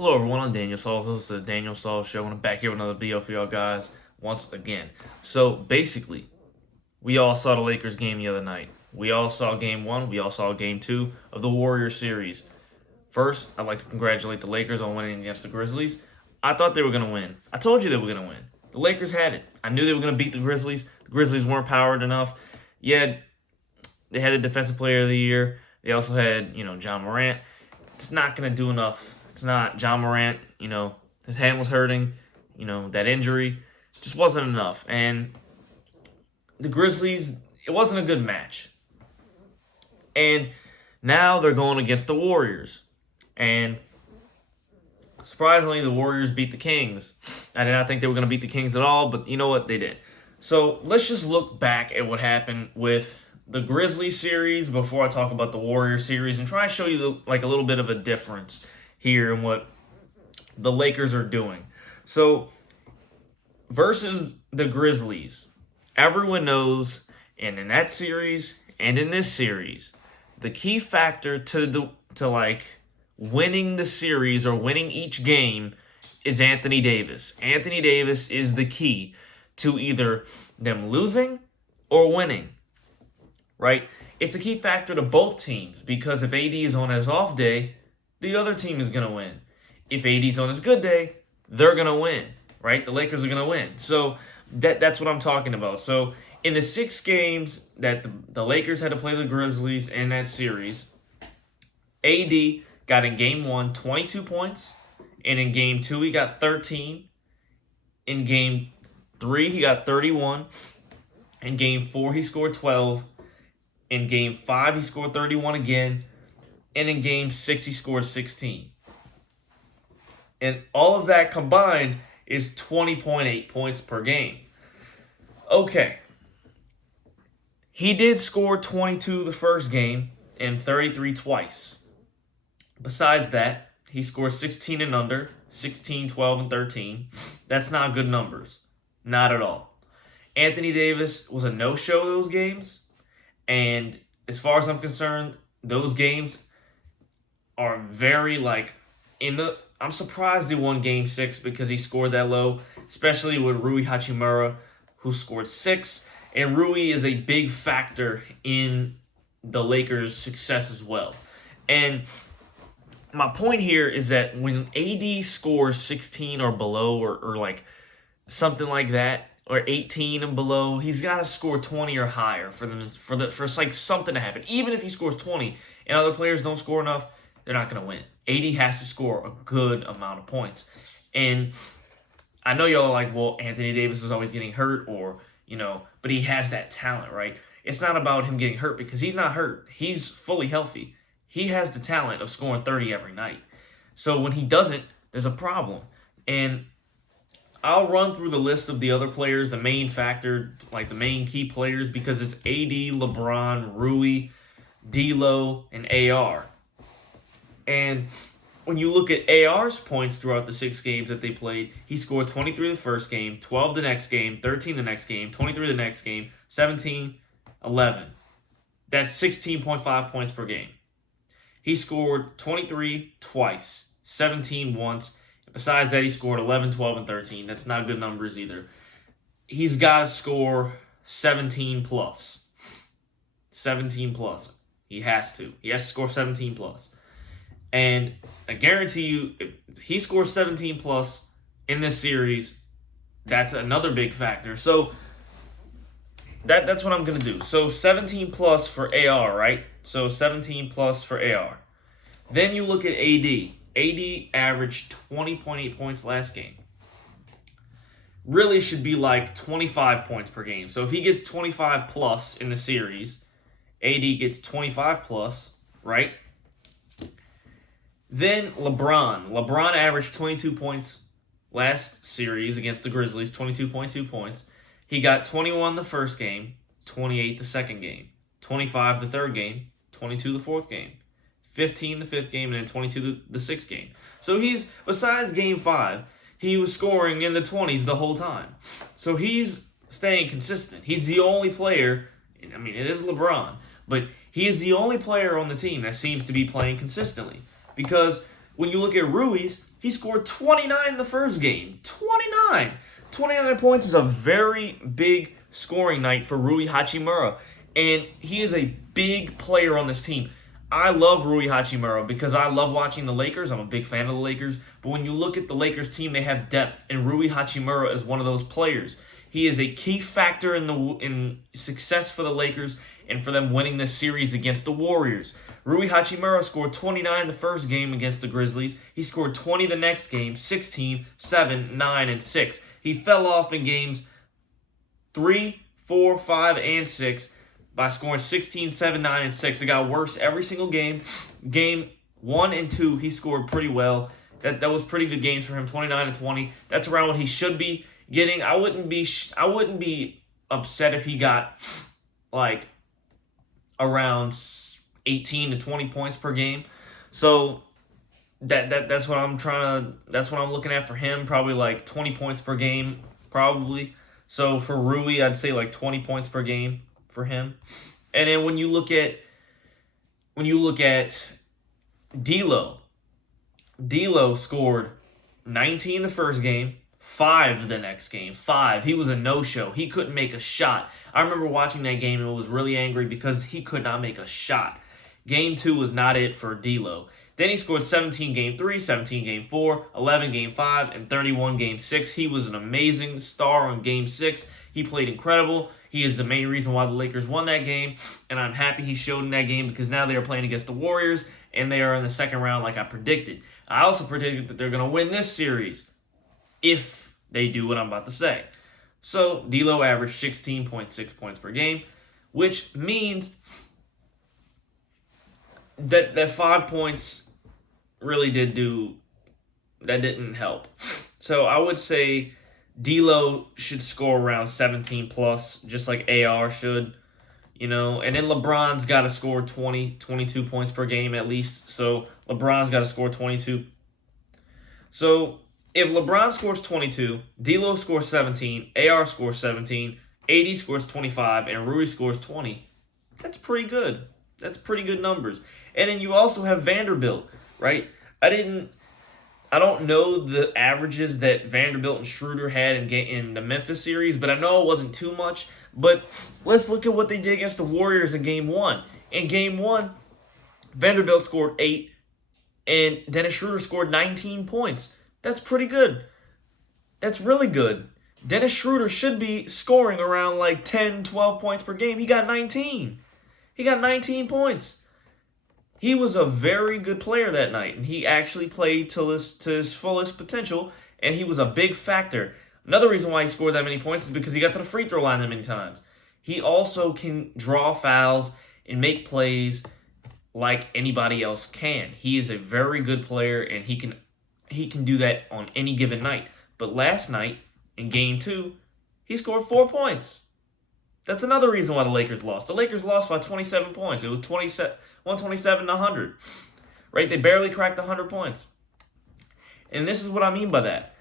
Hello everyone, I'm Daniel Saul, host of the Daniel Saul Show, and I'm back here with another video for y'all guys once again. So basically, we all saw the Lakers game the other night. We all saw game one, we all saw game two of the Warriors series. First, I'd like to congratulate the Lakers on winning against the Grizzlies. I thought they were going to win. I told you they were going to win. The Lakers had it. I knew they were going to beat the Grizzlies. The Grizzlies weren't powered enough. Yeah, they had a defensive player of the year. They also had, John Morant. It's not going to do enough. It's not John Morant, his hand was hurting, that injury just wasn't enough. And the Grizzlies, it wasn't a good match. And now they're going against the Warriors. And surprisingly, the Warriors beat the Kings. I did not think they were going to beat the Kings at all, but you know what? They did. So let's just look back at what happened with the Grizzlies series before I talk about the Warriors series and try to show you a little bit of a difference here in what the Lakers are doing. So versus the Grizzlies, everyone knows, and in that series and in this series, the key factor to winning the series or winning each game is Anthony Davis. Anthony Davis is the key to either them losing or winning, right? It's a key factor to both teams because if AD is on his off day, the other team is going to win. If AD's on his good day, they're going to win, right? The Lakers are going to win. So that's what I'm talking about. So in the 6 games that the Lakers had to play the Grizzlies in that series, AD got in game 1 22 points, and in game 2 he got 13. In game 3 he got 31. In game 4 he scored 12. In game 5 he scored 31 again. And in game 6 he scored 16. And all of that combined is 20.8 points per game. Okay. He did score 22 the first game and 33 twice. Besides that, he scored 16 and under, 16, 12, and 13. That's not good numbers. Not at all. Anthony Davis was a no-show those games. And as far as I'm concerned, those games are very I'm surprised he won game 6 because he scored that low, especially with Rui Hachimura, who scored 6. And Rui is a big factor in the Lakers' success as well. And my point here is that when AD scores 16 or below or something like that, or 18 and below, he's got to score 20 or higher for something to happen. Even if he scores 20 and other players don't score enough, they're not going to win. AD has to score a good amount of points. And I know y'all are like, well, Anthony Davis is always getting hurt but he has that talent, right? It's not about him getting hurt because he's not hurt. He's fully healthy. He has the talent of scoring 30 every night. So when he doesn't, there's a problem. And I'll run through the list of the other players, the main factor, the main key players, because it's AD, LeBron, Rui, D'Lo, and AR. And when you look at AR's points throughout the 6 games that they played, he scored 23 the first game, 12 the next game, 13 the next game, 23 the next game, 17, 11. That's 16.5 points per game. He scored 23 twice, 17 once. Besides that, he scored 11, 12, and 13. That's not good numbers either. He's got to score 17 plus. 17 plus. He has to. He has to score 17 plus. And I guarantee you, if he scores 17 plus in this series, that's another big factor. So that's what I'm going to do. So 17 plus for AR, right? So 17 plus for AR. Then you look at AD. AD averaged 20.8 points last game. Really should be 25 points per game. So if he gets 25 plus in the series, AD gets 25 plus, right? Then LeBron. LeBron averaged 22 points last series against the Grizzlies, 22.2 points. He got 21 the first game, 28 the second game, 25 the third game, 22 the fourth game, 15 the fifth game, and then 22 the sixth game. So he's, besides game 5, he was scoring in the 20s the whole time. So he's staying consistent. He's the only player, it is LeBron, but he is the only player on the team that seems to be playing consistently. Because When you look at Rui's, he scored 29 in the first game. 29! 29 points is a very big scoring night for Rui Hachimura. And he is a big player on this team. I love Rui Hachimura because I love watching the Lakers. I'm a big fan of the Lakers. But when you look at the Lakers team, they have depth. And Rui Hachimura is one of those players. He is a key factor in success for the Lakers and for them winning this series against the Warriors. Rui Hachimura scored 29 the first game against the Grizzlies. He scored 20 the next game, 16, 7, 9, and 6. He fell off in games 3, 4, 5, and 6 by scoring 16, 7, 9, and 6. It got worse every single game. Game 1 and 2, he scored pretty well. That was pretty good games for him, 29 and 20. That's around what he should be getting. I wouldn't be upset if he got like around 18 to 20 points per game. So that's what I'm looking at for him, probably like 20 points per game probably. So for Rui, I'd say like 20 points per game for him. And then when you look at D'Lo scored 19 the first game, 5 the next game. 5. He was a no-show. He couldn't make a shot. I remember watching that game and was really angry because he could not make a shot. Game 2 was not it for D'Lo. Then he scored 17 game 3, 17 game 4, 11 game 5, and 31 game 6. He was an amazing star on game 6. He played incredible. He is the main reason why the Lakers won that game, and I'm happy he showed in that game because now they are playing against the Warriors, and they are in the second round like I predicted. I also predicted that they're going to win this series if they do what I'm about to say. So D'Lo averaged 16.6 points per game, which means that 5 points really didn't help. So I would say D'Lo should score around 17 plus, just like AR should, and then LeBron's got to score 22 points per game at least. So LeBron's got to score 22. So if LeBron scores 22, D'Lo scores 17, AR scores 17, AD scores 25, and Rui scores 20, that's pretty good. That's pretty good numbers. And then you also have Vanderbilt, right? I don't know the averages that Vanderbilt and Schroeder had in the Memphis series, but I know it wasn't too much. But let's look at what they did against the Warriors in Game 1. In Game 1, Vanderbilt scored 8, and Dennis Schroeder scored 19 points. That's pretty good. That's really good. Dennis Schroeder should be scoring around like 10, 12 points per game. He got 19. He got 19 points. He was a very good player that night, and he actually played to his fullest potential, and he was a big factor. Another reason why he scored that many points is because he got to the free throw line that many times. He also can draw fouls and make plays like anybody else can. He is a very good player, and he can do that on any given night. But last night, in Game 2, he scored 4 points. That's another reason why the Lakers lost. The Lakers lost by 27 points. It was 127 to 100. Right? They barely cracked 100 points. And this is what I mean by that.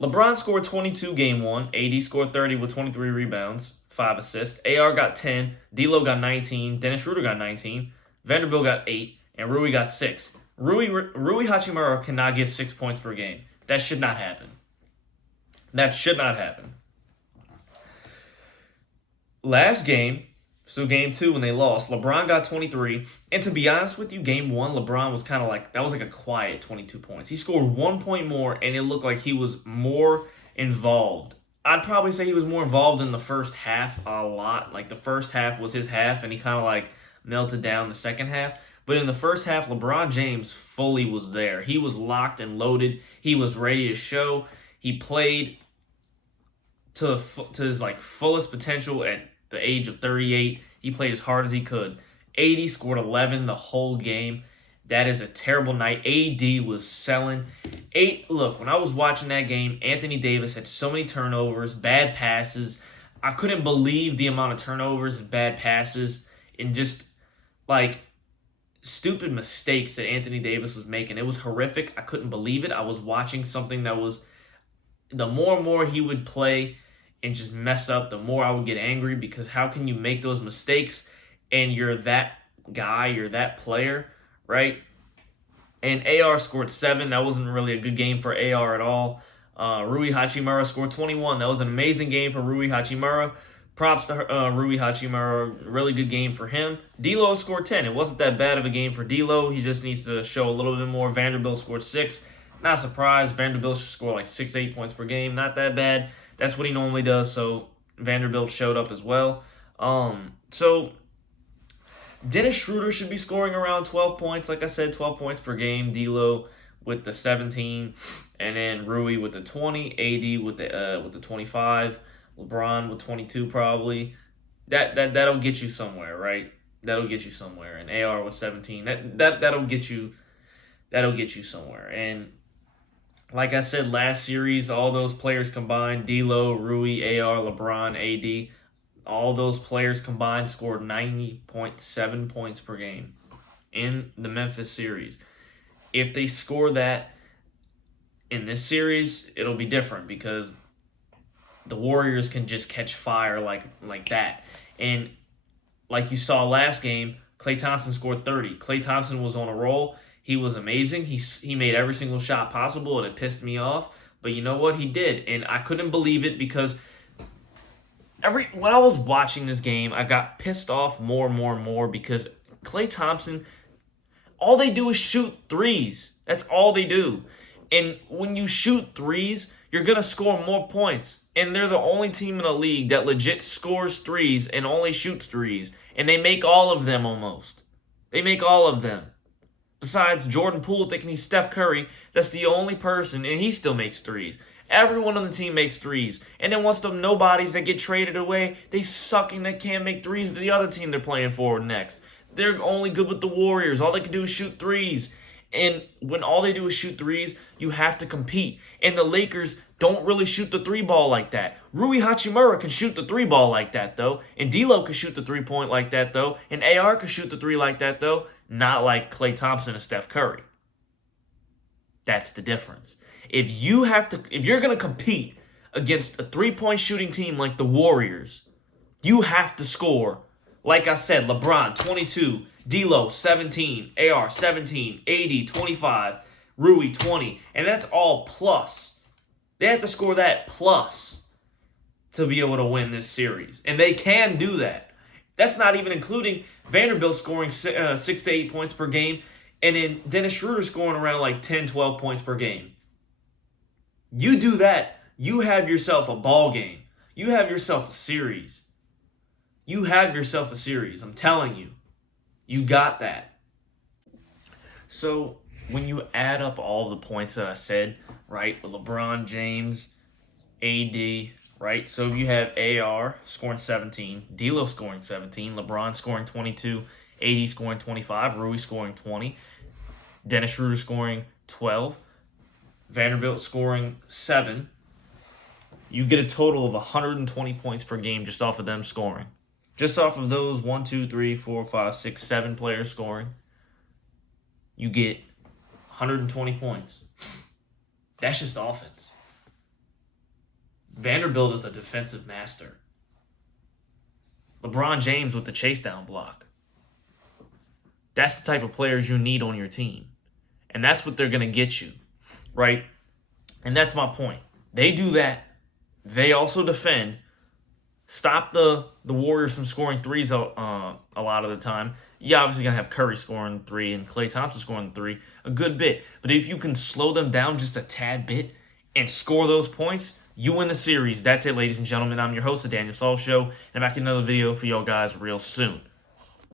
LeBron scored 22 Game 1. AD scored 30 with 23 rebounds, 5 assists. AR got 10. D'Lo got 19. Dennis Schroeder got 19. Vanderbilt got 8. And Rui got 6. Rui Hachimura cannot get 6 points per game. That should not happen. That should not happen. Last game, so Game 2 when they lost, LeBron got 23. And to be honest with you, Game 1, LeBron was kind of like, that was like a quiet 22 points. He scored 1 point more, and it looked like he was more involved. I'd probably say he was more involved in the first half a lot. Like the first half was his half, and he kind of like melted down the second half. But in the first half, LeBron James fully was there. He was locked and loaded. He was ready to show. He played to his like fullest potential at the age of 38. He played as hard as he could. AD scored 11 the whole game. That is a terrible night. AD was selling. Look, when I was watching that game, Anthony Davis had so many turnovers, bad passes. I couldn't believe the amount of turnovers and bad passes and just like stupid mistakes that Anthony Davis was making. It was horrific. I couldn't believe it. I was watching something that was, the more and more he would play and just mess up, the more I would get angry, because how can you make those mistakes and you're that guy, you're that player, right? And AR scored 7. That wasn't really a good game for AR at all. Rui Hachimura scored 21. That was an amazing game for Rui Hachimura. Props to Rui Hachimura. Really good game for him. D'Lo scored 10. It wasn't that bad of a game for D'Lo. He just needs to show a little bit more. Vanderbilt scored 6. Not surprised. Vanderbilt should score like 6, 8 points per game. Not that bad. That's what he normally does. So Vanderbilt showed up as well. So Dennis Schroeder should be scoring around 12 points. Like I said, 12 points per game. D'Lo with the 17, and then Rui with the 20, AD with the 25, LeBron with 22 probably. That'll get you somewhere, right? That'll get you somewhere. And AR with 17. That'll get you somewhere. And like I said, last series, all those players combined, D'Lo, Rui, AR, LeBron, AD, all those players combined scored 90.7 points per game in the Memphis series. If they score that in this series, it'll be different because the Warriors can just catch fire like that. And like you saw last game, Klay Thompson scored 30. Klay Thompson was on a roll. He was amazing. He made every single shot possible, and it pissed me off. But you know what? He did. And I couldn't believe it because when I was watching this game, I got pissed off more and more and more because Klay Thompson, all they do is shoot threes. That's all they do. And when you shoot threes, you're going to score more points. And they're the only team in the league that legit scores threes and only shoots threes. And they make all of them almost. They make all of them. Besides Jordan Poole thinking he's Steph Curry, that's the only person, and he still makes threes. Everyone on the team makes threes. And then once the nobodies that get traded away, they suck and they can't make threes to the other team they're playing for next. They're only good with the Warriors. All they can do is shoot threes. And when all they do is shoot threes, you have to compete. And the Lakers don't really shoot the three ball like that. Rui Hachimura can shoot the three ball like that, though. And D'Lo can shoot the 3-point like that, though. And AR can shoot the three like that, though. Not like Klay Thompson and Steph Curry. That's the difference. If you're going to compete against a 3-point shooting team like the Warriors, you have to score. Like I said, LeBron, 22, D'Lo, 17, AR, 17, AD, 25, Rui, 20. And that's all plus. They have to score that plus to be able to win this series. And they can do that. That's not even including Vanderbilt scoring 6 to 8 points per game, and then Dennis Schroeder scoring around like 10, 12 points per game. You do that, you have yourself a ball game. You have yourself a series. You have yourself a series. I'm telling you. You got that. So when you add up all the points that I said, right, with LeBron James, AD, right? So if you have AR scoring 17, D'Lo scoring 17, LeBron scoring 22, AD scoring 25, Rui scoring 20, Dennis Schroeder scoring 12, Vanderbilt scoring 7, you get a total of 120 points per game just off of them scoring. Just off of those 1, 2, 3, 4, 5, 6, 7 players scoring, you get 120 points. That's just offense. Vanderbilt is a defensive master. LeBron James with the chase down block. That's the type of players you need on your team. And that's what they're going to get you, right? And that's my point. They do that. They also defend. Stop the Warriors from scoring threes a lot of the time. You're obviously going to have Curry scoring 3 and Klay Thompson scoring 3 a good bit. But if you can slow them down just a tad bit and score those points, you win the series. That's it, ladies and gentlemen. I'm your host, The Daniel Saul Show, and I'm back in another video for y'all guys real soon.